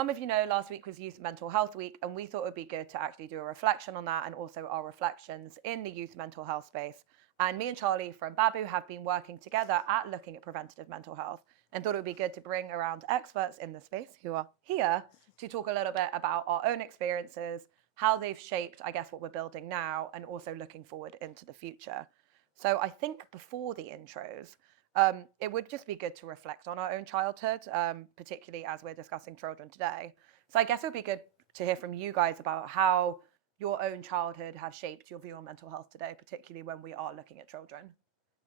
some of you know, last week was Youth Mental Health Week, and we thought it would be good to actually do a reflection on that and also our reflections in the youth mental health space. And me and Charlie from Babbu have been working together at looking at preventative mental health and thought it would be good to bring around experts in the space who are here to talk a little bit about our own experiences, how they've shaped, I guess, what we're building now, and also looking forward into the future. So I think before the intros, it would just be good to reflect on our own childhood, particularly as we're discussing children today. So I guess it would be good to hear from you guys about how your own childhood have shaped your view on mental health today, particularly when we are looking at children.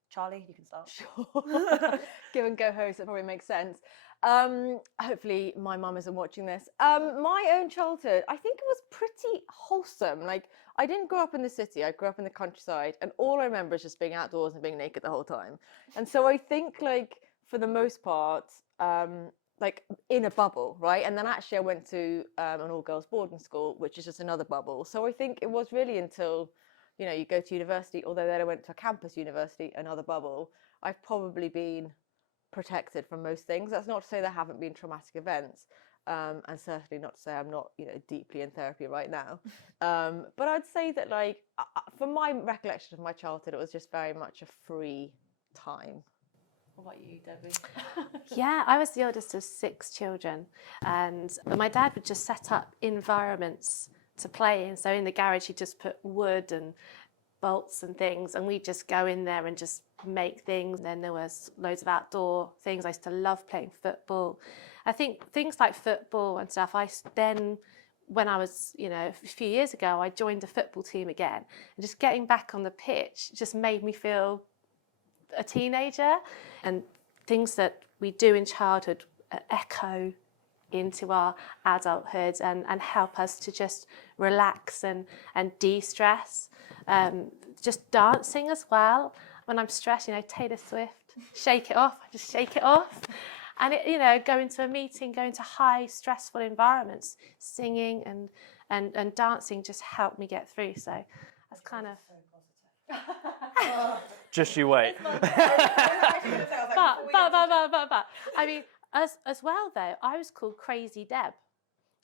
Charlie, you can start. Sure. Give and go host, it probably makes sense. Hopefully my mum isn't watching this. My own childhood, I think it was pretty wholesome. Like, I didn't grow up in the city, I grew up in the countryside, and all I remember is just being outdoors and being naked the whole time. And so I think, like, for the most part, like in a bubble, right? And then actually I went to an all-girls boarding school, which is just another bubble. So I think it was really until, you know, you go to university, although then I went to a campus university, another bubble, I've probably been protected from most things. That's not to say there haven't been traumatic events, and certainly not to say I'm not, you know, deeply in therapy right now. But I'd say that, like, from my recollection of my childhood, it was just very much a free time. What about you, Debbie? Yeah, I was the oldest of 6 children, and my dad would just set up environments to play in. So in the garage, he'd just put wood and bolts and things, and we'd just go in there and just make things. And then there was loads of outdoor things. I used to love playing football. I think things like football and stuff, when I was, you know, a few years ago, I joined a football team again, and just getting back on the pitch just made me feel a teenager. And things that we do in childhood echo into our adulthood and help us to just relax and de-stress. Just dancing as well. When I'm stressed, you know, Taylor Swift, shake it off, I just shake it off. And, you know, going to a meeting, going to high stressful environments, singing and dancing just helped me get through. So that's kind of... Just you wait. But I mean, as well though, I was called Crazy Deb,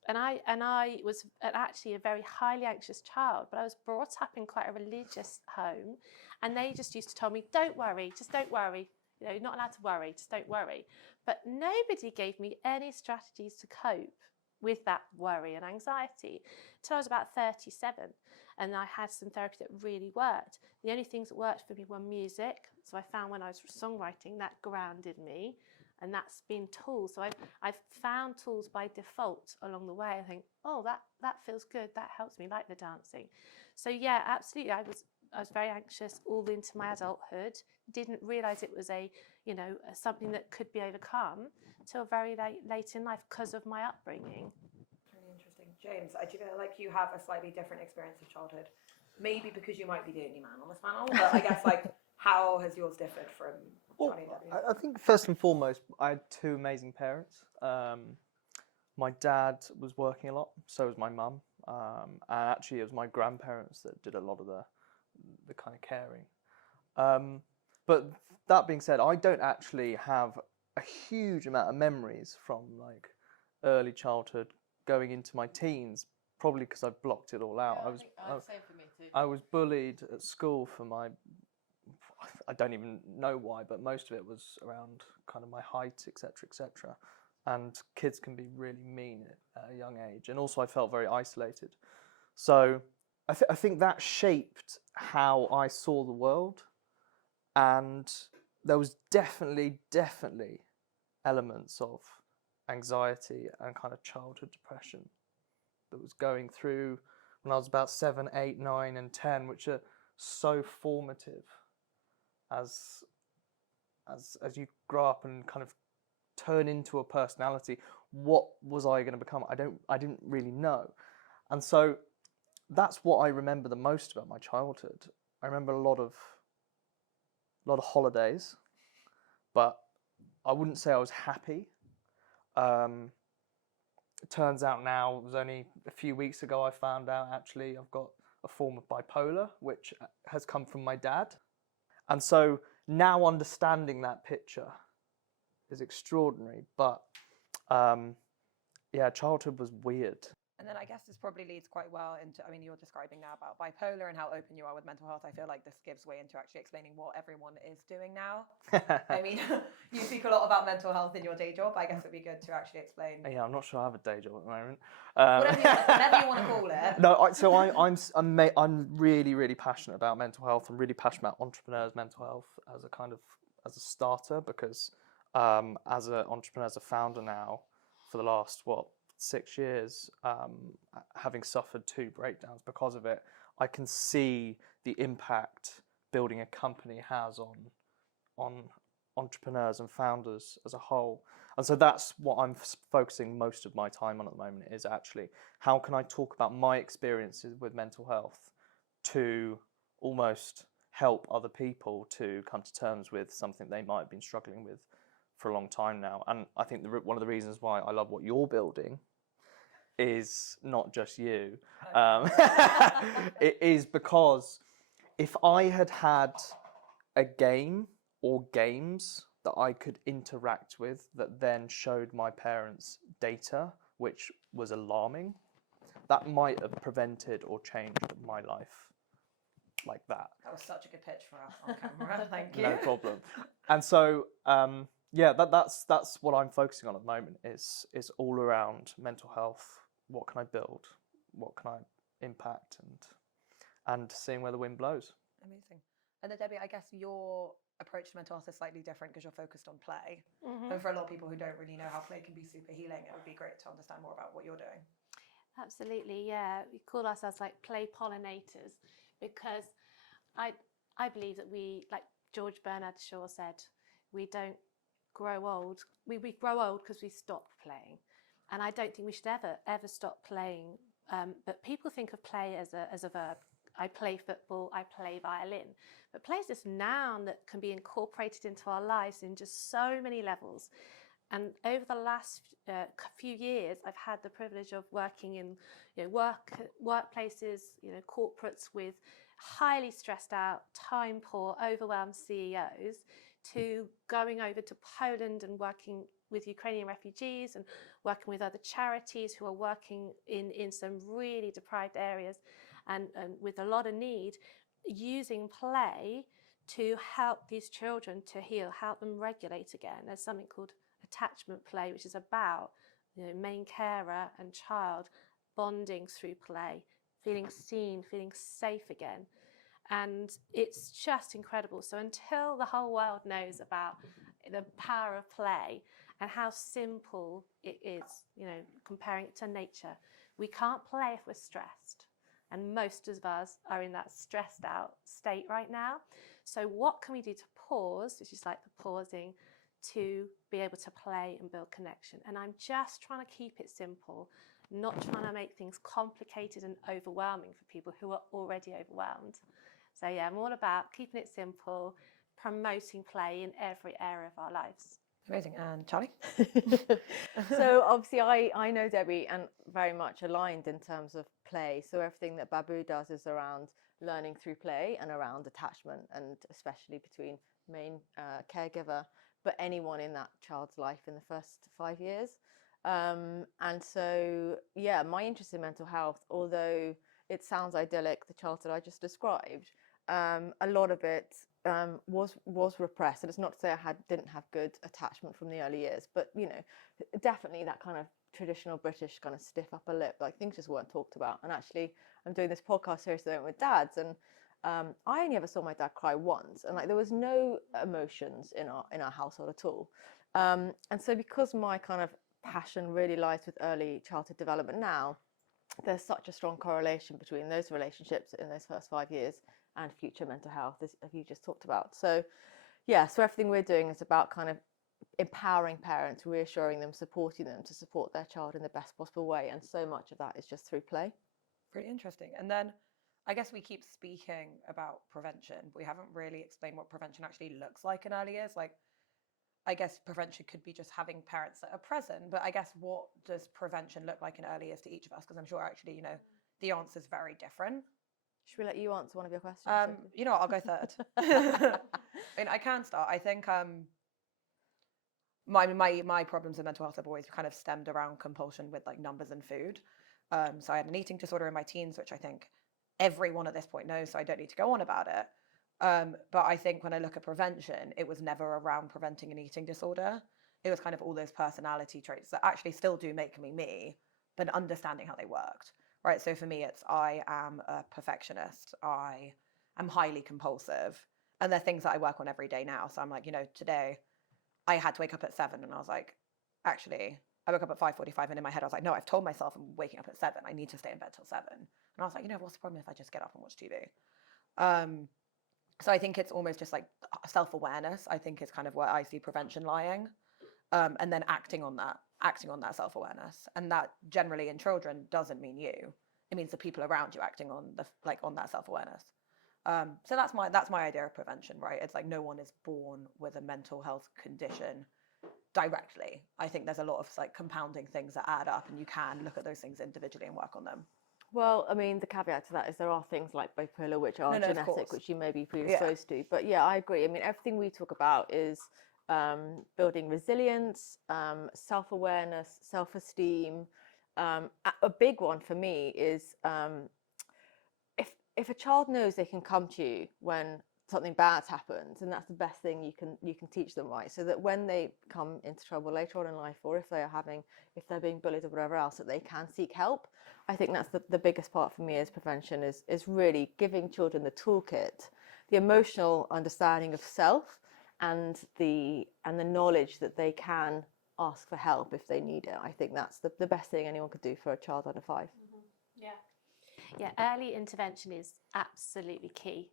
and I was actually a very highly anxious child, but I was brought up in quite a religious home, and they just used to tell me, don't worry, just don't worry, you know, you're not allowed to worry, just don't worry. But nobody gave me any strategies to cope with that worry and anxiety till I was about 37, and I had some therapy that really worked. The only things that worked for me were music, so I found when I was songwriting that grounded me, and that's been tools. So I've found tools by default along the way. I think, oh, that feels good, that helps me, like the dancing. So yeah, absolutely, I was very anxious all into my adulthood, didn't realise it was something that could be overcome till very late in life because of my upbringing. Really interesting. James, I do feel like you have a slightly different experience of childhood. Maybe because you might be the only man on this panel, but I guess, like, how has yours differed from Charlie and Debbie? I think first and foremost, I had 2 amazing parents. My dad was working a lot, so was my mum, and actually it was my grandparents that did a lot of the kind of caring. But that being said, I don't actually have a huge amount of memories from, like, early childhood going into my teens, probably because I've blocked it all out. Same for me too. I was bullied at school for I don't even know why, but most of it was around kind of my height, etc., etc. And kids can be really mean at a young age. And also I felt very isolated. So I think that shaped how I saw the world. And there was definitely elements of anxiety and kind of childhood depression that was going through when I was about 7, 8, 9, and 10, which are so formative as you grow up and kind of turn into a personality. What was I going to become? I didn't really know. And so that's what I remember the most about my childhood. I remember a lot of holidays, but I wouldn't say I was happy. It turns out now, it was only a few weeks ago I found out actually I've got a form of bipolar, which has come from my dad. And so now understanding that picture is extraordinary, but yeah, childhood was weird. And then I guess this probably leads quite well into, I mean, you're describing now about bipolar and how open you are with mental health. I feel like this gives way into actually explaining what everyone is doing now. I mean, you speak a lot about mental health in your day job. I guess it'd be good to actually explain. Yeah, I'm not sure I have a day job at the moment. Whatever you want to call it. No, I'm really, really passionate about mental health. I'm really passionate about entrepreneurs' mental health as a starter, because as an entrepreneur, as a founder now, for the last 6 years, having suffered 2 breakdowns because of it, I can see the impact building a company has on entrepreneurs and founders as a whole. And so that's what I'm focusing most of my time on at the moment, is actually how can I talk about my experiences with mental health to almost help other people to come to terms with something they might have been struggling with for a long time now. And I think one of the reasons why I love what you're building is not just you. It is because if I had had a game or games that I could interact with that then showed my parents data, which was alarming, that might have prevented or changed my life like that. That was such a good pitch for us on camera. Thank you. No problem. And so, yeah, that's what I'm focusing on at the moment, is all around mental health. What can I build? What can I impact? And seeing where the wind blows. Amazing. And then Debbie, I guess your approach to mental health is slightly different because you're focused on play. Mm-hmm. And for a lot of people who don't really know how play can be super healing, it would be great to understand more about what you're doing. Absolutely, yeah. We call ourselves like play pollinators, because I believe that we, like George Bernard Shaw said, we don't grow old. We grow old because we stop playing. And I don't think we should ever stop playing. But people think of play as a verb. I play football, I play violin. But play is this noun that can be incorporated into our lives in just so many levels. And over the last few years, I've had the privilege of working in workplaces, corporates with highly stressed out, time poor, overwhelmed CEOs, to going over to Poland and working with Ukrainian refugees and working with other charities who are working in some really deprived areas and with a lot of need, using play to help these children to heal, help them regulate again. There's something called attachment play, which is about main carer and child bonding through play, feeling seen, feeling safe again. And it's just incredible. So until the whole world knows about the power of play and how simple it is, comparing it to nature, we can't play if we're stressed. And most of us are in that stressed out state right now. So what can we do to pause, which is like the pausing, to be able to play and build connection? And I'm just trying to keep it simple, not trying to make things complicated and overwhelming for people who are already overwhelmed. So yeah, I'm all about keeping it simple, promoting play in every area of our lives. Amazing. And Charlie? So obviously I know Debbie and very much aligned in terms of play. So everything that Babbu does is around learning through play and around attachment, and especially between main caregiver, but anyone in that child's life in the first 5 years. And so, yeah, my interest in mental health, although it sounds idyllic, the childhood I just described, a lot of it was repressed. And it's not to say I didn't have good attachment from the early years, but definitely that kind of traditional British kind of stiff upper lip, like things just weren't talked about. And actually, I'm doing this podcast series with dads, and I only ever saw my dad cry once, and there was no emotions in our household at all. And so because my kind of passion really lies with early childhood development now, there's such a strong correlation between those relationships in those first 5 years and future mental health, as you just talked about. So yeah, so everything we're doing is about kind of empowering parents, reassuring them, supporting them to support their child in the best possible way. And so much of that is just through play. Pretty interesting. And then I guess we keep speaking about prevention, but we haven't really explained what prevention actually looks like in early years. I guess prevention could be just having parents that are present, but I guess what does prevention look like in early years to each of us? Because I'm sure actually, the answer is very different. Should we let you answer one of your questions? I'll go third. I mean, I can start. I think my problems with mental health have always kind of stemmed around compulsion with like numbers and food. So I had an eating disorder in my teens, which I think everyone at this point knows, so I don't need to go on about it. But I think when I look at prevention, it was never around preventing an eating disorder. It was kind of all those personality traits that actually still do make me me, but understanding how they worked, right? So for me, it's I am a perfectionist. I am highly compulsive. And they're things that I work on every day now. So I'm like, today I had to wake up at 7 and I was like, actually, I woke up at 5:45 and in my head I was like, no, I've told myself I'm waking up at 7. I need to stay in bed till 7. And I was like, what's the problem if I just get up and watch TV? So I think it's almost just like self-awareness, I think is kind of where I see prevention lying. And then acting on that self-awareness. And that generally in children doesn't mean you. It means the people around you acting on on that self-awareness. So that's my idea of prevention, right? It's like no one is born with a mental health condition directly. I think there's a lot of like compounding things that add up, and you can look at those things individually and work on them. Well, I mean, the caveat to that is there are things like bipolar which are genetic, which you may be predisposed to. But yeah, I agree. I mean, everything we talk about is building resilience, self-awareness, self-esteem. A big one for me is if a child knows they can come to you when something bad happens, and that's the best thing you can teach them, right? So that when they come into trouble later on in life, or if they're being bullied or whatever else, that they can seek help. I think that's the biggest part for me as prevention is really giving children the toolkit, the emotional understanding of self, and the knowledge that they can ask for help if they need it. I think that's the best thing anyone could do for a child under 5. Yeah, early intervention is absolutely key.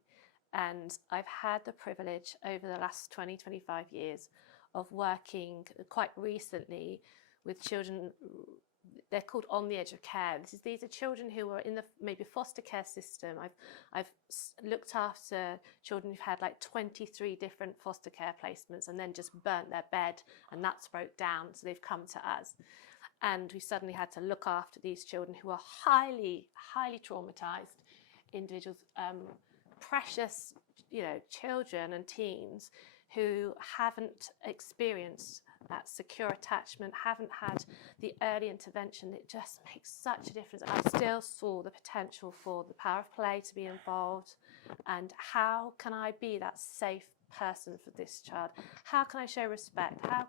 And I've had the privilege over the last 25 years of working quite recently with children. They're called on the edge of care. These are children who are in the maybe foster care system. I've looked after children who've had like 23 different foster care placements and then just burnt their bed, and that's broke down. So they've come to us. And we suddenly had to look after these children who are highly, highly traumatized individuals, precious, children and teens who haven't experienced that secure attachment, haven't had the early intervention. It just makes such a difference. I still saw the potential for the power of play to be involved, and how can I be that safe person for this child? How can I show respect? How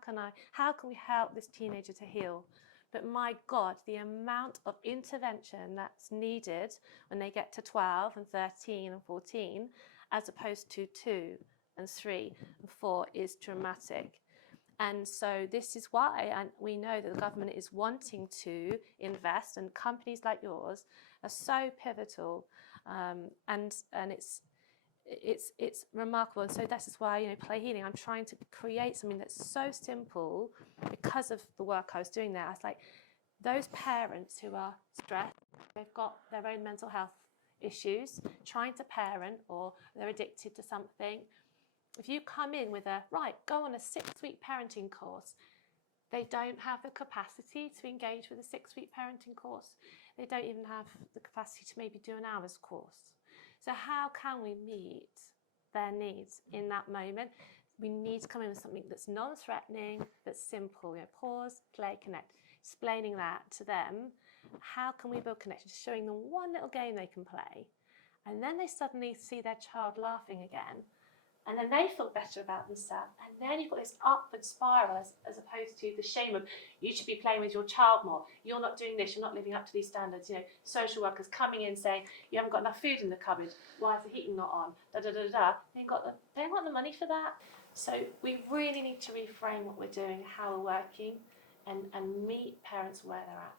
can we help this teenager to heal? But my God, the amount of intervention that's needed when they get to 12 and 13 and 14, as opposed to 2 and 3 and 4, is dramatic. And so this is why, and we know that the government is wanting to invest, and companies like yours are so pivotal, and it's remarkable. And so this is why, Play Healing, I'm trying to create something that's so simple because of the work I was doing there. I was like, those parents who are stressed, they've got their own mental health issues, trying to parent, or they're addicted to something. If you come in with go on a 6-week parenting course, they don't have the capacity to engage with a 6-week parenting course. They don't even have the capacity to maybe do an hour's course. So how can we meet their needs in that moment? We need to come in with something that's non-threatening, that's simple. Pause, play, connect. Explaining that to them. How can we build connection? Showing them one little game they can play. And then they suddenly see their child laughing again. And then they feel better about themselves. And then you've got this upward spiral as opposed to the shame of, you should be playing with your child more. You're not doing this. You're not living up to these standards. Social workers coming in saying, you haven't got enough food in the cupboard. Why is the heating not on? They ain't got the money for that. So we really need to reframe what we're doing, how we're working, and meet parents where they're at.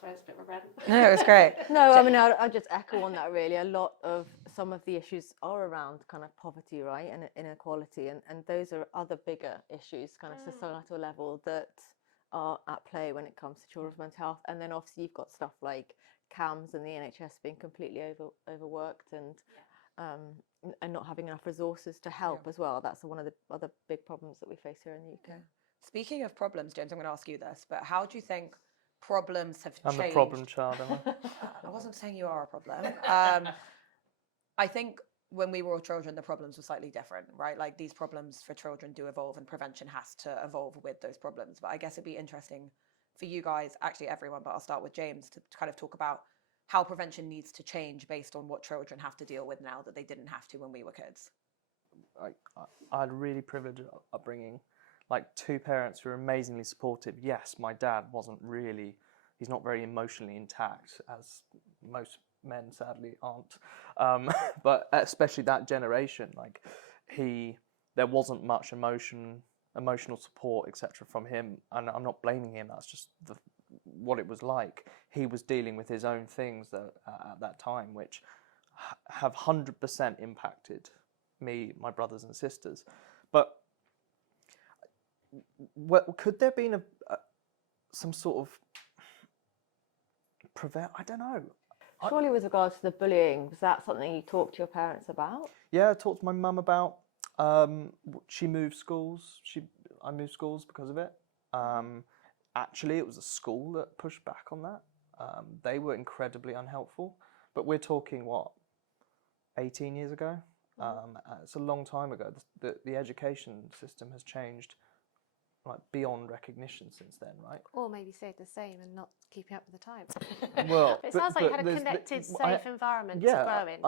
Sorry, it's a bit of a rant. No, it was great. No, I mean, I'll just echo on that really. A lot of some of the issues are around kind of poverty, right, and inequality, and those are other bigger issues, kind of societal level, that are at play when it comes to children's mental health. And then obviously you've got stuff like CAMHS and the NHS being completely overworked and not having enough resources to help as well. That's one of the other big problems that we face here in the UK. Okay. Speaking of problems, James, I'm going to ask you this, but how do you think problems have changed? I'm the problem child, am I? I wasn't saying you are a problem. I think when we were all children, the problems were slightly different, right? Like these problems for children do evolve, and prevention has to evolve with those problems. But I guess it'd be interesting for you guys, actually everyone, but I'll start with James, to kind of talk about how prevention needs to change based on what children have to deal with now that they didn't have to when we were kids. I had a really privileged upbringing, like 2 parents who were amazingly supportive. Yes, my dad wasn't really, he's not very emotionally intact, as most men sadly aren't, but especially that generation, like there wasn't much emotional support, etc., from him, and I'm not blaming him. That's just what it was like. He was dealing with his own things at that time, which have 100% impacted me, my brothers and sisters. But could there have been some sort of I don't know. Surely with regards to the bullying, was that something you talked to your parents about? Yeah, I talked to my mum about. She moved schools. I moved schools because of it. Actually, it was a school that pushed back on that. They were incredibly unhelpful. But we're talking, 18 years ago? It's a long time ago. The education system has changed like beyond recognition since then, right? Or maybe stayed the same and not keeping up with the times. Well, it sounds like you had a connected, safe environment to grow in.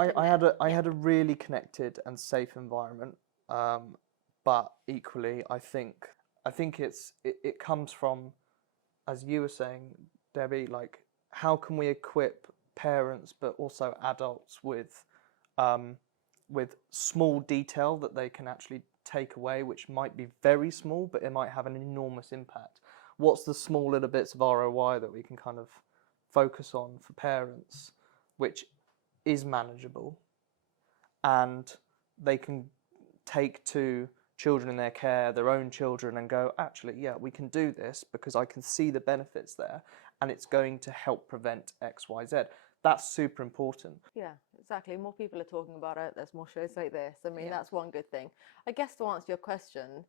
I had a really connected and safe environment, but equally, I think it comes from, as you were saying, Debbie, like how can we equip parents but also adults with small detail that they can actually take away, which might be very small, but it might have an enormous impact. What's the small little bits of ROI that we can kind of focus on for parents, which is manageable, and they can take to children in their care, their own children, and go, actually, yeah, we can do this because I can see the benefits there, and it's going to help prevent X, Y, Z. That's super important. Yeah, exactly. More people are talking about it. There's more shows like this. I mean, that's one good thing. I guess to answer your question,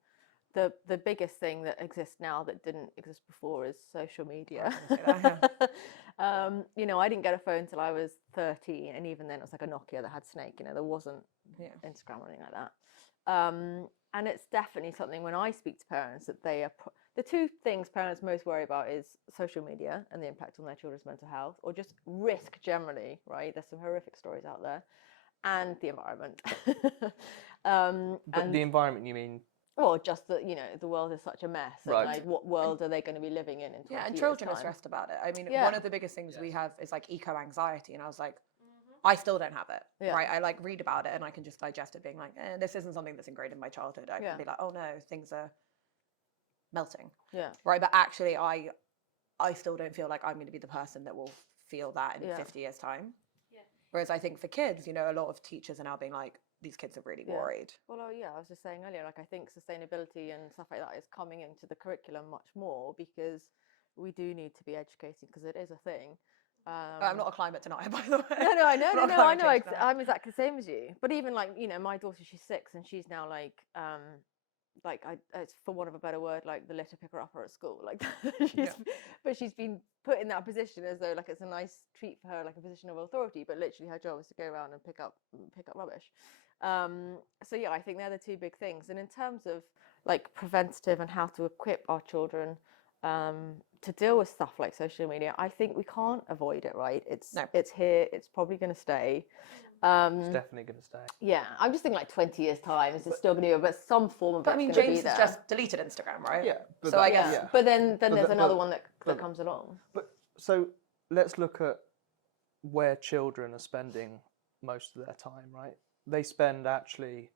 the biggest thing that exists now that didn't exist before is social media. You know, I didn't get a phone till I was 13, and even then it was like a Nokia that had Snake. You know, there wasn't Instagram or anything like that. And it's definitely something when I speak to parents that they are. The 2 things parents most worry about is social media and the impact on their children's mental health, or just risk generally, right? There's some horrific stories out there, and the environment. But the environment, you mean? Well, just that, you know, the world is such a mess. And right. Like, what world are they going to be living in 20 and years' children are time? stressed about it. I mean, one of the biggest things we have is like eco-anxiety, and I was like, I still don't have it, right? I like read about it and I can just digest it, being like, this isn't something that's ingrained in my childhood. I can be like, oh no, things are melting, right? But actually, I still don't feel like I'm going to be the person that will feel that in 50 years' time. Whereas I think for kids, you know, a lot of teachers are now being like, these kids are really worried. Well, I was just saying earlier, like I think sustainability and stuff like that is coming into the curriculum much more, because we do need to be educating, because it is a thing. I'm not a climate denier, by the way. No, I know. I'm exactly the same as you. But even like, you know, my daughter, she's 6, and she's now like it's, for want of a better word, like the litter picker upper at school. Like but she's been put in that position as though like it's a nice treat for her, like a position of authority. But literally, her job is to go around and pick up rubbish. So yeah, I think they're the 2 big things. And in terms of like preventative and how to equip our children to deal with stuff like social media, I think we can't avoid it, right? It's here, it's probably going to stay. It's definitely going to stay. Yeah, I'm just thinking like 20 years' time, it's still going to be, but some form of. But I mean, James has just deleted Instagram, right? Yeah. So I guess. Yeah. But then there's another one that comes along. But so let's look at where children are spending most of their time, right? They spend actually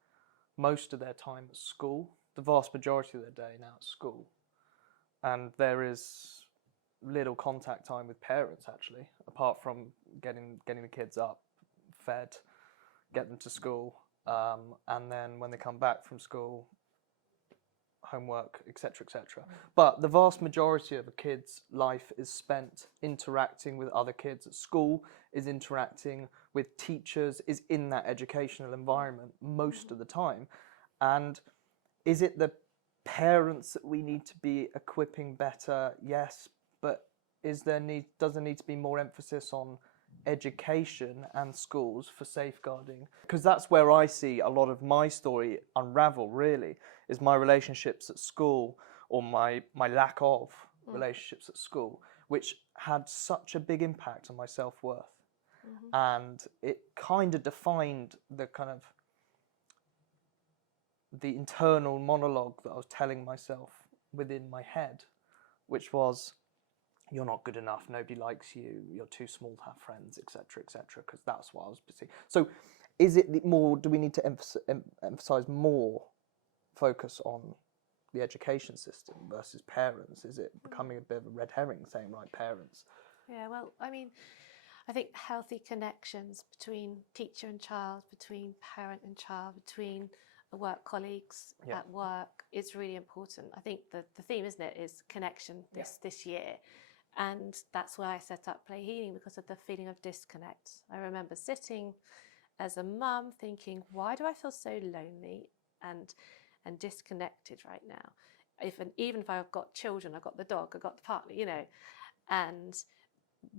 most of their time at school. The vast majority of their day now at school. And there is little contact time with parents, actually, apart from getting the kids up, fed, get them to school, and then when they come back from school, homework, etc., etc. But the vast majority of a kid's life is spent interacting with other kids at school, is interacting with teachers, is in that educational environment most of the time. And is it the parents that we need to be equipping better? Yes, but does there need to be more emphasis on education and schools for safeguarding, because that's where I see a lot of my story unravel, really, is my relationships at school, or my lack of relationships at school, which had such a big impact on my self-worth. And it kind of defined the kind of the internal monologue that I was telling myself within my head, which was, you're not good enough, nobody likes you, you're too small to have friends, etc., etc., because that's what I was perceiving. So is it more, do we need to emphasize more focus on the education system versus parents? Is it becoming a bit of a red herring saying, right, parents? Yeah, well, I mean, I think healthy connections between teacher and child, between parent and child, between work colleagues at work is really important. I think the theme, isn't it, is connection this year. And that's why I set up Play Healing, because of the feeling of disconnect. I remember sitting as a mum thinking, why do I feel so lonely and disconnected right now? Even if I've got children, I've got the dog, I've got the partner, you know. And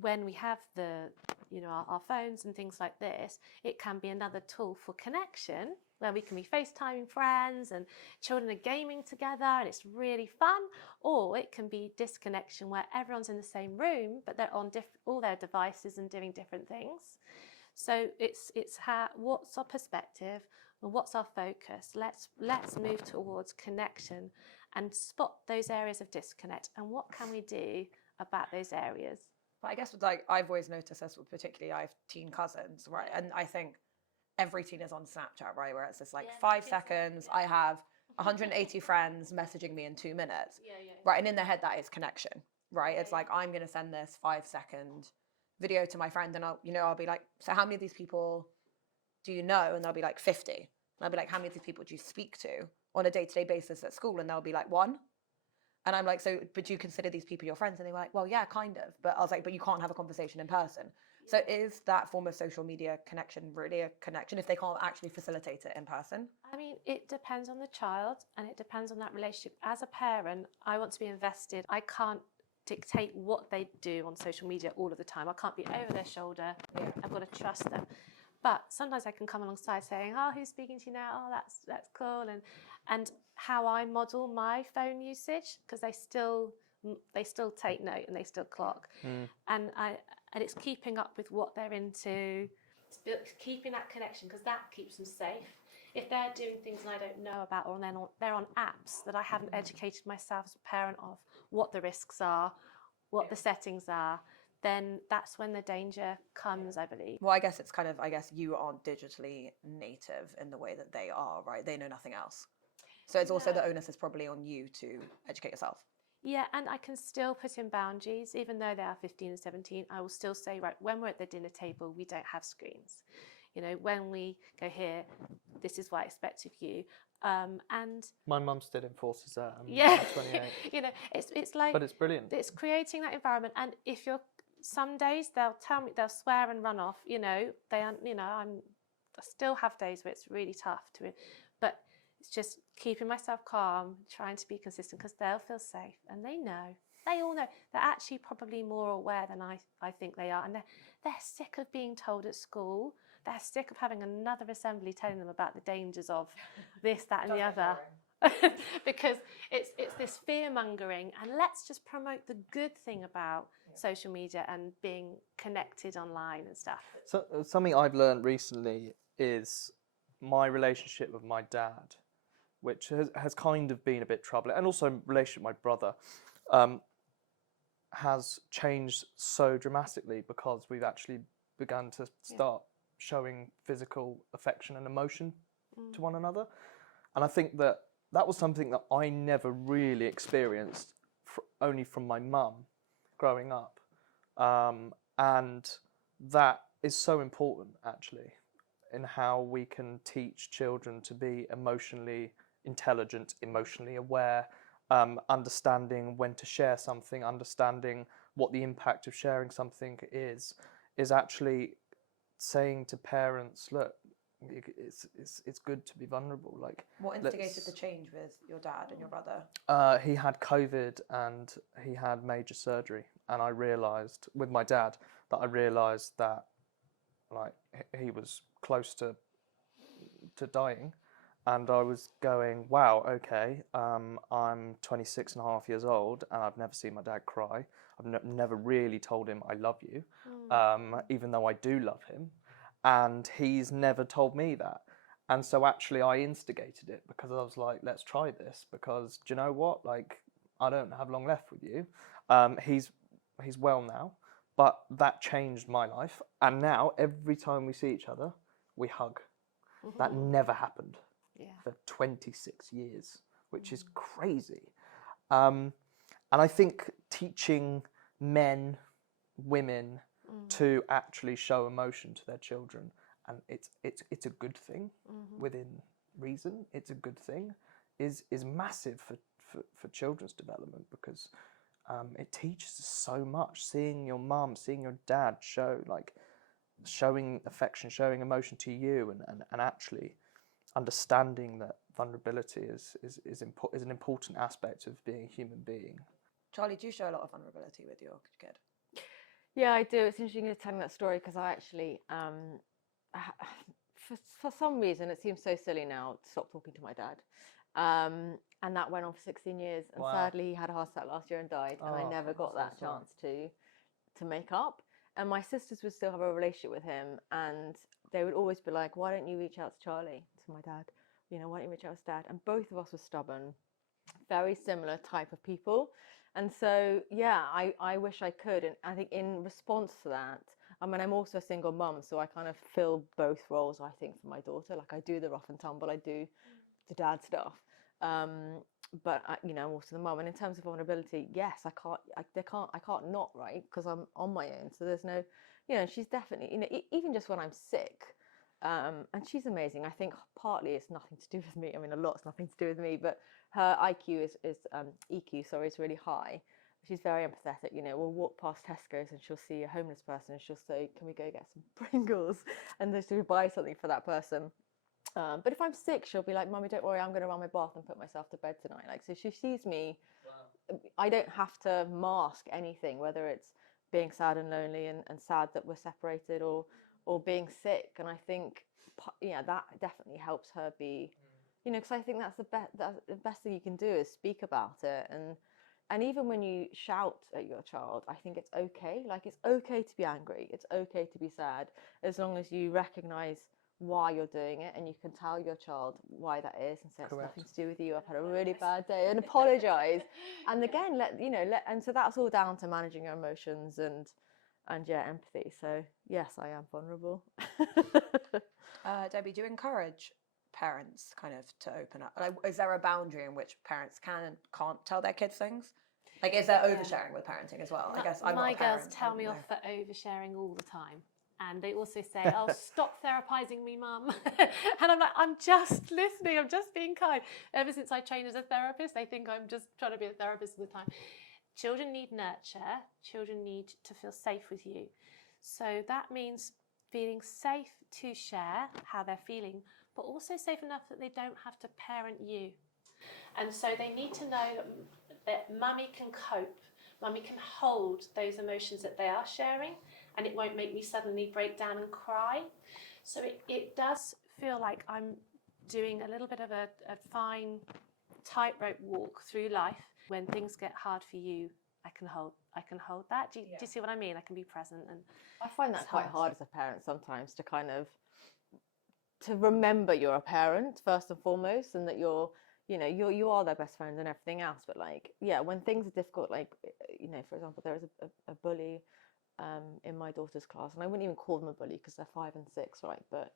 when we have our phones and things like this, it can be another tool for connection, where we can be FaceTiming friends and children are gaming together and it's really fun. Or it can be disconnection, where everyone's in the same room but they're on all their devices and doing different things. So it's what's our perspective and what's our focus. Let's move towards connection and spot those areas of disconnect, and what can we do about those areas. But I guess with, like, I've always noticed this, particularly I have teen cousins, right? And I think every teen is on Snapchat, right? Where it's just like 5 seconds, I have 180 friends messaging me in 2 minutes. Right, and in their head that is connection, right? It's like, I'm gonna send this 5-second video to my friend, and I'll be like, so how many of these people do you know? And they'll be like 50. And I'll be like, how many of these people do you speak to on a day-to-day basis at school? And they'll be like, 1. And I'm like, so, but do you consider these people your friends? And they were like, well, yeah, kind of. But I was like, but you can't have a conversation in person. So is that form of social media connection really a connection if they can't actually facilitate it in person? I mean, it depends on the child and it depends on that relationship. As a parent, I want to be invested. I can't dictate what they do on social media all of the time. I can't be over their shoulder. I've got to trust them. But sometimes I can come alongside saying, oh, who's speaking to you now? Oh, that's cool. And how I model my phone usage, because they still take note and they still clock. And it's keeping up with what they're into, keeping that connection, because that keeps them safe. If they're doing things and I don't know about, or they're on apps that I haven't educated myself as a parent of what the risks are, what the settings are, then that's when the danger comes, I believe. Well, I guess it's kind of, you aren't digitally native in the way that they are, right? They know nothing else. So it's also the onus is probably on you to educate yourself. Yeah, and I can still put in boundaries, even though they are 15 and 17. I will still say, right, when we're at the dinner table, we don't have screens. You know, when we go here, this is what I expect of you. And my mum still enforces that. I'm 28. You know, it's like, but it's brilliant. It's creating that environment. And if you're, some days they'll swear and run off. You know, I still have days where it's really tough but it's just keeping myself calm, trying to be consistent, because they'll feel safe and they all know. They're actually probably more aware than I think they are, and they're sick of being told at school. They're sick of having another assembly telling them about the dangers of this, that and the other. Because it's this fear-mongering, and let's just promote the good thing about social media and being connected online and stuff. So something I've learned recently is my relationship with my dad, which has kind of been a bit troubling, and also relationship with my brother, has changed so dramatically because we've actually begun to start showing physical affection and emotion to one another. And I think that was something that I never really experienced, only from my mum growing up. And that is so important, actually, in how we can teach children to be emotionally intelligent, emotionally aware, understanding when to share something, understanding what the impact of sharing something is actually saying to parents, look, it's good to be vulnerable. Like, what instigated the change with your dad and your brother? He had COVID and he had major surgery, and I realised with my dad that like he was close to dying, and I was going, wow, okay, I'm 26 and a half years old and I've never seen my dad cry. I've never really told him I love you, even though I do love him, and he's never told me that. And so actually I instigated it because I was like, let's try this, because do you know what, like, I don't have long left with you. He's well now, but that changed my life, and now every time we see each other we hug. That never happened for 26 years, which is crazy. And I think teaching men, women to actually show emotion to their children, and it's a good thing within reason. It's a good thing, is massive for children's development, because it teaches us so much. Seeing your mum, seeing your dad showing affection, showing emotion to you, and actually understanding that vulnerability is an important aspect of being a human being. Charlie, do you show a lot of vulnerability with your kid? Yeah, I do. It's interesting you're telling that story, because I actually, for some reason, it seems so silly now, stopped talking to my dad. And that went on for 16 years. And Wow. sadly, he had a heart attack last year and died. And I never got that chance to make up. And my sisters would still have a relationship with him. And they would always be like, why don't you reach out to Charlie, to my dad? You know, why don't you reach out to Dad? And both of us were stubborn, very similar type of people. And so, yeah, I wish I could. And I think in response to that, I mean, I'm also a single mum, so I kind of fill both roles, I think, for my daughter. Like, I do the rough and tumble, I do the dad stuff. But you know, I'm also the mum. And in terms of vulnerability, yes, I can't not, right? Because I'm on my own. So there's no, you know, she's definitely, you know, even just when I'm sick, and she's amazing. I think partly it's nothing to do with me. I mean, a lot's nothing to do with me, but her IQ is EQ, sorry, is really high. She's very empathetic. You know, we'll walk past Tesco's and she'll see a homeless person and she'll say, "Can we go get some Pringles?" And then she'll buy something for that person. But if I'm sick, she'll be like, "Mummy, don't worry, I'm going to run my bath and put myself to bed tonight." Like, so she sees me. Wow. I don't have to mask anything, whether it's being sad and lonely and sad that we're separated, or being sick. And I think, yeah, that definitely helps her be, you know, because I think that's the best thing you can do is speak about it. And even when you shout at your child, I think it's okay. Like, it's okay to be angry. It's okay to be sad, as long as you recognize why you're doing it, and you can tell your child why that is, and say it's nothing to do with you, I've had a really bad day, and apologize. And again, and so that's all down to managing your emotions and yeah, empathy. So yes, I am vulnerable. Debbie, do you encourage parents kind of to open up? Like, is there a boundary in which parents can and can't tell their kids things? Like, is there oversharing with parenting as well? I guess I'm my not a parent, girls tell me off for oversharing all the time. And they also say, "Oh, stop therapizing me, Mum." And I'm like, I'm just listening. I'm just being kind. Ever since I trained as a therapist, they think I'm just trying to be a therapist all the time. Children need nurture. Children need to feel safe with you. So that means feeling safe to share how they're feeling, but also safe enough that they don't have to parent you. And so they need to know that Mummy can cope. Mummy can hold those emotions that they are sharing, and it won't make me suddenly break down and cry. So it does feel like I'm doing a little bit of a fine tightrope walk through life. When things get hard for you, I can hold that. Do you see what I mean? I can be present. And I find that quite hard as a parent sometimes, to kind of to remember you're a parent first and foremost, and that you are their best friend and everything else. But like, yeah, when things are difficult, like, you know, for example, there was a bully in my daughter's class, and I wouldn't even call them a bully because they're 5 and 6, right? But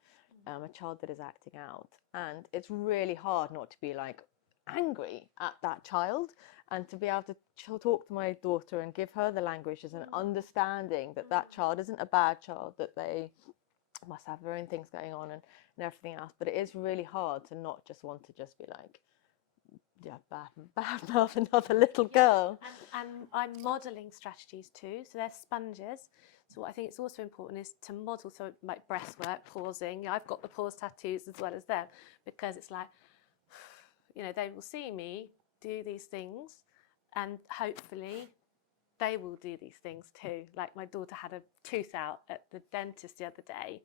a child that is acting out, and it's really hard not to be like angry at that child, and to be able to talk to my daughter and give her the languages and understanding that that child isn't a bad child, that they must have their own things going on and everything else. But it is really hard to not just want to just be like, yeah, bad mouth another little girl. And I'm modelling strategies too. So they're sponges. So what I think it's also important is to model, so like breath work, pausing. I've got the pause tattoos as well as them, because it's like, you know, they will see me do these things, and hopefully they will do these things too. Like my daughter had a tooth out at the dentist the other day,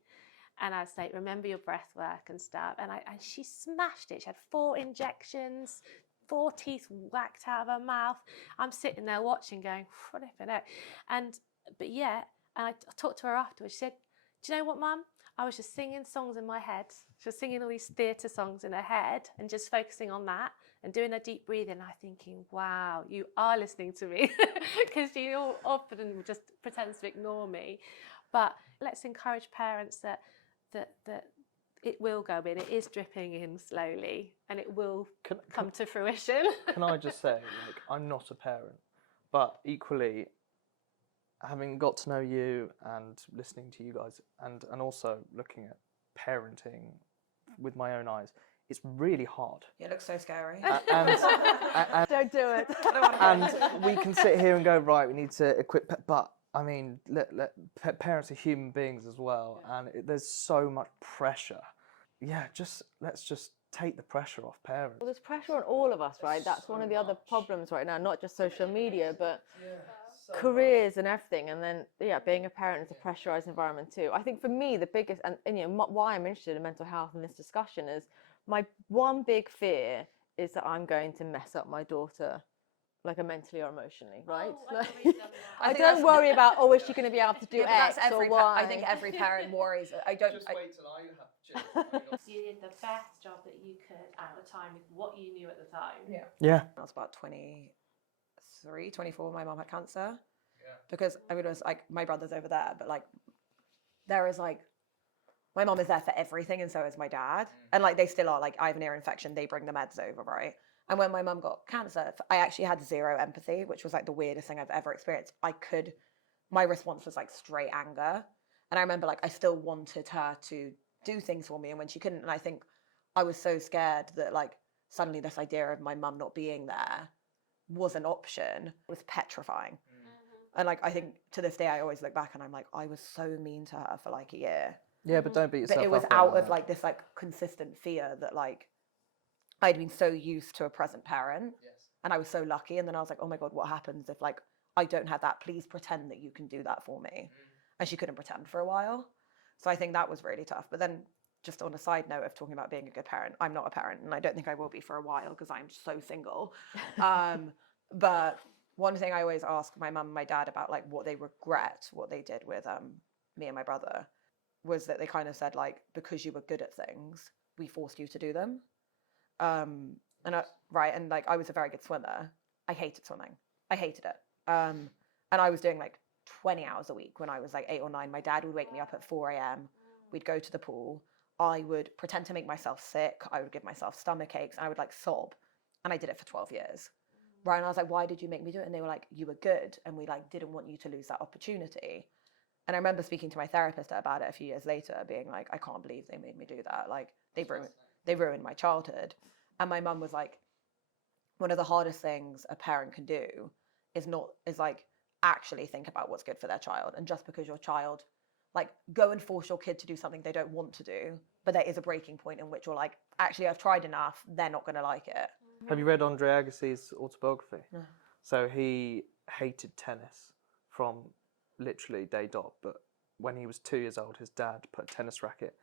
and I was like, remember your breath work and stuff. And she smashed it. She had 4 injections, 4 teeth whacked out of her mouth. I'm sitting there watching, going, flipping out. But yeah, and I talked to her afterwards. She said, do you know what, Mum? I was just singing songs in my head. She was singing all these theatre songs in her head and just focusing on that and doing a deep breathing. I'm thinking, wow, you are listening to me, because she often just pretends to ignore me. But let's encourage parents that it will go in. It is dripping in slowly, and it will come to fruition. Can I just say, like, I'm not a parent, but equally, having got to know you and listening to you guys, and also looking at parenting with my own eyes, it's really hard. It looks so scary. And Don't do it. and we can sit here and go, right, we need to equip, but I mean, parents are human beings as well, and there's so much pressure. Yeah, let's just take the pressure off parents. Well, there's pressure on all of us, right? That's one of the other problems right now, not just social media, but careers and everything. And then, being a parent is a pressurized environment too. I think for me, the biggest, and why I'm interested in mental health in this discussion is my one big fear is that I'm going to mess up my daughter, like mentally or emotionally, right? I don't worry about, is she going to be able to do X or Y? I think every parent worries. Just wait till I have children. You did the best job that you could at the time with what you knew at the time. Yeah. I was about 23, 24, my mum had cancer. Because I mean, it was like, my brother's over there, but like, there is like, my mum is there for everything, and so is my dad. And like, they still are. Like, I have an ear infection, they bring the meds over, right? And when my mum got cancer, I actually had 0 empathy, which was like the weirdest thing I've ever experienced. My response was like straight anger. And I remember like, I still wanted her to do things for me, and when she couldn't, and I think I was so scared that like, suddenly this idea of my mum not being there was an option. It was petrifying. And like, I think to this day, I always look back and I'm like, I was so mean to her for like a year. Yeah, but don't beat yourself up. But it was out of like this like consistent fear that like, I'd been so used to a present parent, and I was so lucky. And then I was like, oh my God, what happens if like, I don't have that? Please pretend that you can do that for me. And she couldn't pretend for a while. So I think that was really tough. But then just on a side note of talking about being a good parent, I'm not a parent, and I don't think I will be for a while because I'm so single. But one thing I always ask my mum and my dad about like what they regret, what they did with me and my brother, was that they kind of said like, because you were good at things, we forced you to do them. And like, I was a very good swimmer. I hated swimming. I hated it. And I was doing like 20 hours a week when I was like 8 or 9. My dad would wake me up at 4 a.m. We'd go to the pool. I would pretend to make myself sick. I would give myself stomach aches. And I would like sob. And I did it for 12 years. Right. And I was like, why did you make me do it? And they were like, you were good. And we like didn't want you to lose that opportunity. And I remember speaking to my therapist about it a few years later, being like, I can't believe they made me do that. Like they ruined my childhood. And my mum was like, one of the hardest things a parent can do is like actually think about what's good for their child. And just because your child, like, go and force your kid to do something they don't want to do, but there is a breaking point in which you're like, actually, I've tried enough, they're not going to like it. Have you read Andre Agassi's autobiography? No. So he hated tennis from literally day dot, but when he was 2 years old, his dad put a tennis racket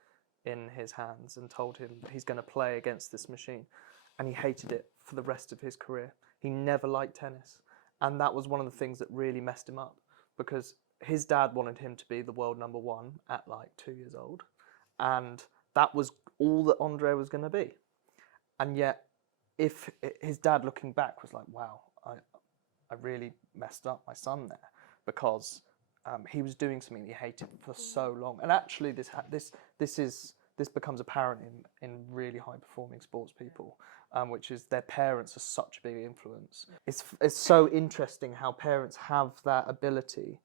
in his hands and told him he's going to play against this machine. And he hated it for the rest of his career. He never liked tennis. And that was one of the things that really messed him up, because his dad wanted him to be the world number 1 at like 2 years old. And that was all that Andre was going to be. And yet, if his dad looking back was like, wow, I really messed up my son there, because he was doing something he hated for so long. And actually this becomes apparent in really high performing sports people, which is their parents are such a big influence. It's so interesting how parents have that ability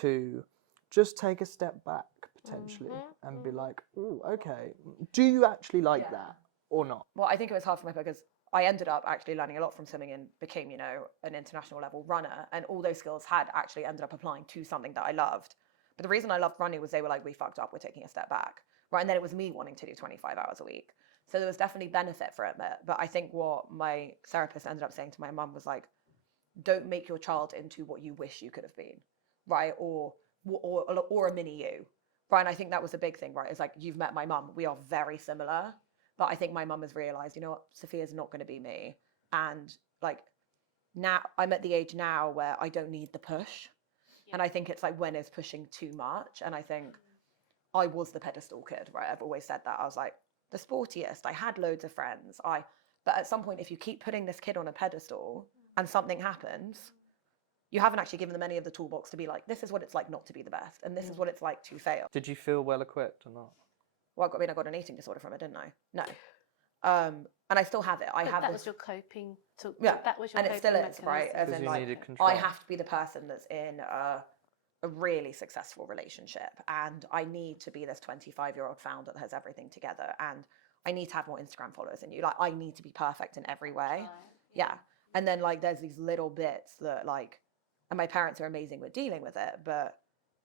to just take a step back potentially and be like, oh, okay, do you actually like that or not? Well, I think it was hard for me because I ended up actually learning a lot from swimming and became, an international level runner. And all those skills had actually ended up applying to something that I loved. But the reason I loved running was they were like, we fucked up, we're taking a step back. Right. And then it was me wanting to do 25 hours a week. So there was definitely benefit for it. But I think what my therapist ended up saying to my mum was like, don't make your child into what you wish you could have been, right? Or a mini you, right? And I think that was a big thing, right? It's like, you've met my mum. We are very similar. But I think my mum has realised, you know what, Sophia's not going to be me. And like, now I'm at the age now where I don't need the push. And I think it's like, when is pushing too much? And I think I was the pedestal kid, right? I've always said that. I was like the sportiest. I had loads of friends. But at some point, if you keep putting this kid on a pedestal and something happens, you haven't actually given them any of the toolbox to be like, this is what it's like not to be the best. And this is what it's like to fail. Did you feel well equipped or not? Well, I got an eating disorder from it, didn't I? No. And I still have it. That was your coping. Yeah, that was your and it still coping is, right? As Because in, you like, needed control. I have to be the person that's in a really successful relationship, and I need to be this 25-year-old founder that has everything together, and I need to have more Instagram followers than you. Like, I need to be perfect in every way. Yeah. And then, like, there's these little bits that, like, and my parents are amazing with dealing with it, but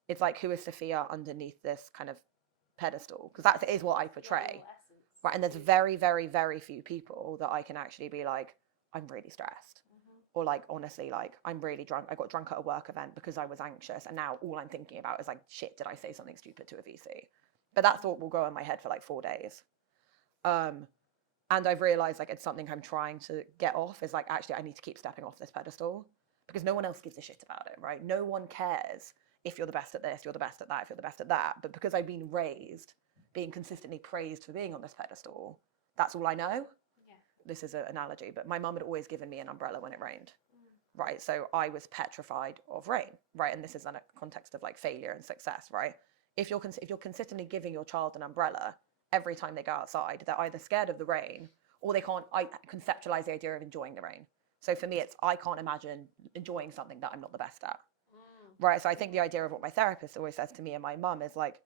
it's like, who is Sophia underneath this kind of pedestal? Because that is what I portray. Right. And there's very, very, very few people that I can actually be like, I'm really stressed. Or like, honestly, like, I'm really drunk. I got drunk at a work event because I was anxious. And now all I'm thinking about is like, shit, did I say something stupid to a VC? But that thought will go in my head for like 4 days. And I've realized, like, it's something I'm trying to get off, is like, actually, I need to keep stepping off this pedestal, because no one else gives a shit about it, right? No one cares if you're the best at this, you're the best at that, if you're the best at that. But because I've been raised being consistently praised for being on this pedestal, that's all I know. Yeah. This is an analogy, but my mum had always given me an umbrella when it rained, right? So I was petrified of rain, right? And this is in a context of like failure and success, right? If you're consistently giving your child an umbrella every time they go outside, they're either scared of the rain or they can't conceptualize the idea of enjoying the rain. So for me, it's, I can't imagine enjoying something that I'm not the best at, right? So I think the idea of what my therapist always says to me and my mum is like,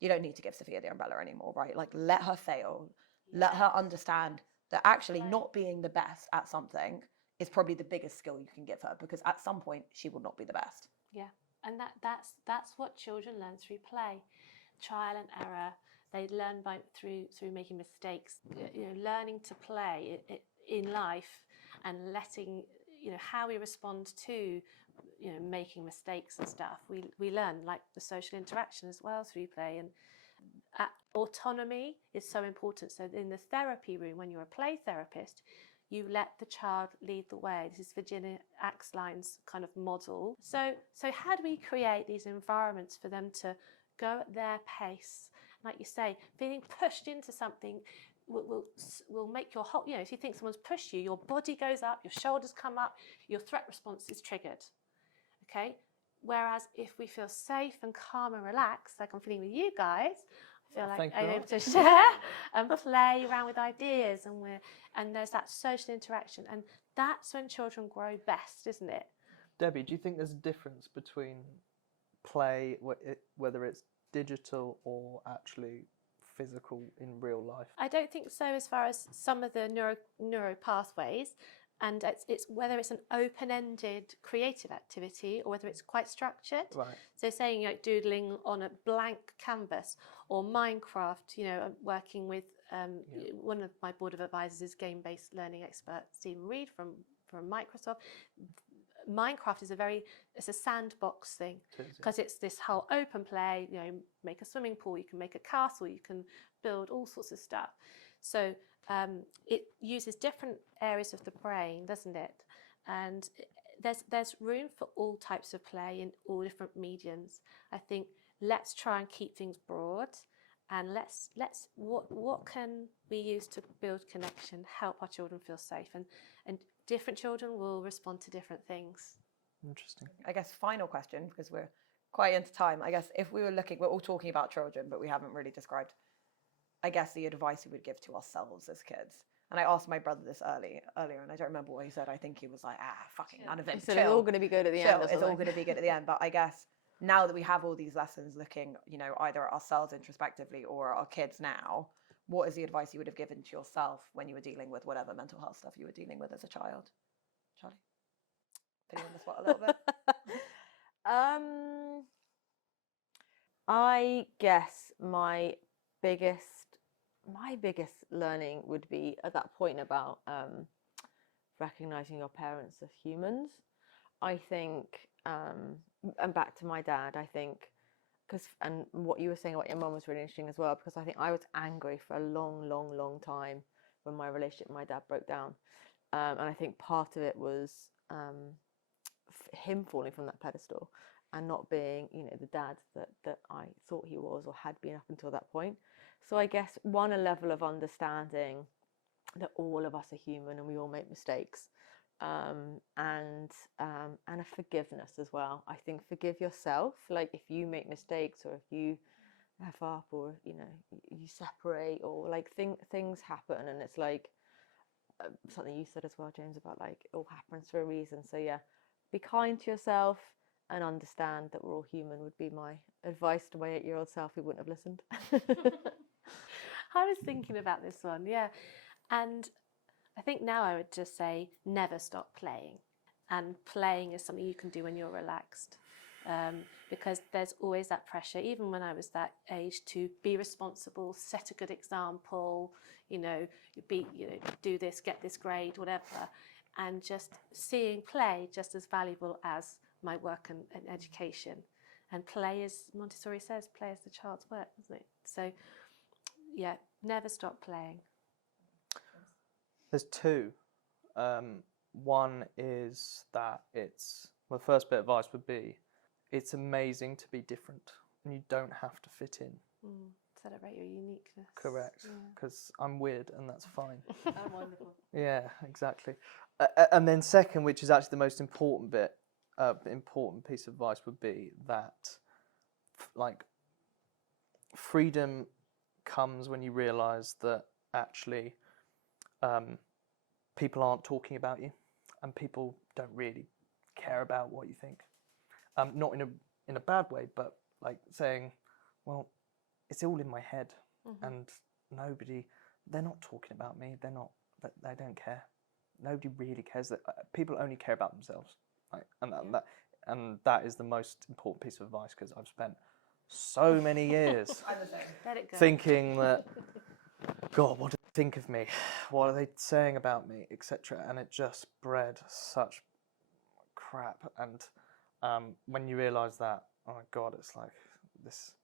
you don't need to give Sophia the umbrella anymore, right? Like, let her fail. Let her understand that actually not being the best at something is probably the biggest skill you can give her, because at some point she will not be the best. Yeah, and that's what children learn through play, trial and error. They learn through making mistakes. You know, learning to play in life and letting, you know, how we respond to, you know, making mistakes and stuff. We learn, like, the social interaction as well through play, and autonomy is so important. So in the therapy room, when you're a play therapist, you let the child lead the way. This is Virginia Axline's kind of model. So how do we create these environments for them to go at their pace? Like you say, feeling pushed into something will make your whole, you know, if you think someone's pushed you, your body goes up, your shoulders come up, your threat response is triggered. Okay? Whereas if we feel safe and calm and relaxed, like I'm feeling with you guys, I feel like I'm able to share and play around with ideas, and there's that social interaction, and that's when children grow best, isn't it? Debbie, do you think there's a difference between play, whether it's digital or actually physical in real life? I don't think so, as far as some of the neuro pathways. And it's whether it's an open-ended creative activity or whether it's quite structured. Right. So saying, like, doodling on a blank canvas, or Minecraft, you know, working with one of my board of advisors is game-based learning expert Stephen Reed from Microsoft. Minecraft is it's a sandbox thing, because it's this whole open play, you know, make a swimming pool, you can make a castle, you can build all sorts of stuff. So it uses different areas of the brain, doesn't it? And there's room for all types of play in all different mediums. I think let's try and keep things broad, and let's what can we use to build connection, help our children feel safe, and different children will respond to different things. Interesting. I guess final question, because we're quite into time. I guess if we were looking, we're all talking about children, but we haven't really described, I guess, the advice we would give to ourselves as kids. And I asked my brother this earlier, and I don't remember what he said. I think he was like, fucking none of it. So it's all going to be good at the end. It's all going to be good at the end. But I guess now that we have all these lessons, looking, you know, either at ourselves introspectively or at our kids now, what is the advice you would have given to yourself when you were dealing with whatever mental health stuff you were dealing with as a child? Charlie? Put you on the spot a little bit. I guess my biggest learning would be at that point about recognizing your parents as humans. I think, and back to my dad, I think, and what you were saying about your mum was really interesting as well, because I think I was angry for a long, long, long time when my relationship with my dad broke down. And I think part of it was him falling from that pedestal and not being, the dad that I thought he was or had been up until that point. So I guess a level of understanding that all of us are human and we all make mistakes, and a forgiveness as well. I think forgive yourself. Like if you make mistakes or if you F up or you separate or like things happen, and it's like something you said as well, James, about like it all happens for a reason. So yeah, be kind to yourself and understand that we're all human would be my advice to my 8-year-old self who wouldn't have listened. I was thinking about this one, yeah. And I think now I would just say never stop playing. And playing is something you can do when you're relaxed. Because there's always that pressure, even when I was that age, to be responsible, set a good example, do this, get this grade, whatever. And just seeing play just as valuable as my work and education. And play is, Montessori says, play is the child's work, isn't it? So, yeah, never stop playing. There's two. One is that the first bit of advice would be, it's amazing to be different and you don't have to fit in. Celebrate your uniqueness. Correct, because I'm weird and that's fine. I'm wonderful. Yeah, exactly. And then second, which is actually the most important bit, important piece of advice would be that freedom comes when you realise that actually people aren't talking about you and people don't really care about what you think. Not in a bad way, but like saying, well, it's all in my head, and they're not talking about me. They don't care. Nobody really cares. That people only care about themselves, right? And that is the most important piece of advice, because I've spent so many years thinking that, God, what do they think of me? What are they saying about me, etc. And it just bred such crap. And when you realise that, oh my God, it's like this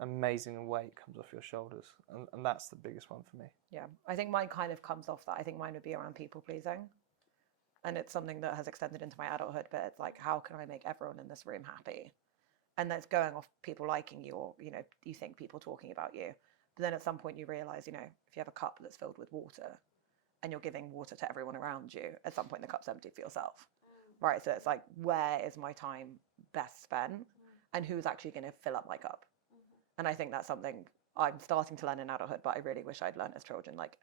amazing weight comes off your shoulders, and that's the biggest one for me. Yeah, I think mine kind of comes off that. I think mine would be around people pleasing, and it's something that has extended into my adulthood, but it's like, how can I make everyone in this room happy? And that's going off people liking you, or you think people talking about you, but then at some point you realize, if you have a cup that's filled with water and you're giving water to everyone around you, at some point the cup's empty for yourself, right? So it's like, where is my time best spent, and who's actually going to fill up my cup? And I think that's something I'm starting to learn in adulthood, but I really wish I'd learned as children. Like,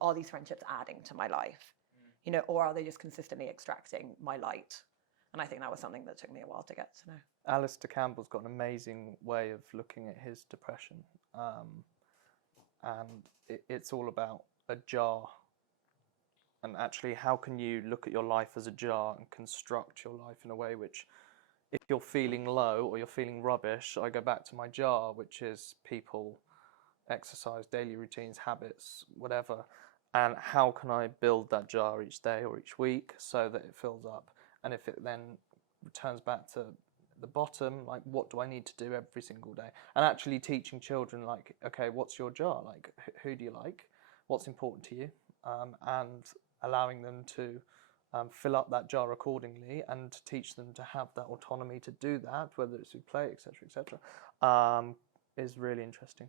are these friendships adding to my life? Or are they just consistently extracting my light? And I think that was something that took me a while to get to know. Alistair Campbell's got an amazing way of looking at his depression. And it's all about a jar. And actually, how can you look at your life as a jar and construct your life in a way which, if you're feeling low or you're feeling rubbish, I go back to my jar, which is people, exercise, daily routines, habits, whatever. And how can I build that jar each day or each week so that it fills up? And if it then returns back to the bottom, like, what do I need to do every single day? And actually teaching children, like, okay, what's your jar? Like, who do you like? What's important to you? And allowing them to fill up that jar accordingly, and to teach them to have that autonomy to do that, whether it's through play, etc., is really interesting.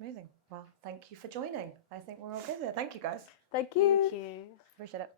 Amazing. Well, thank you for joining. I think we're all good there. Thank you, guys. Thank you. Thank you. Appreciate it.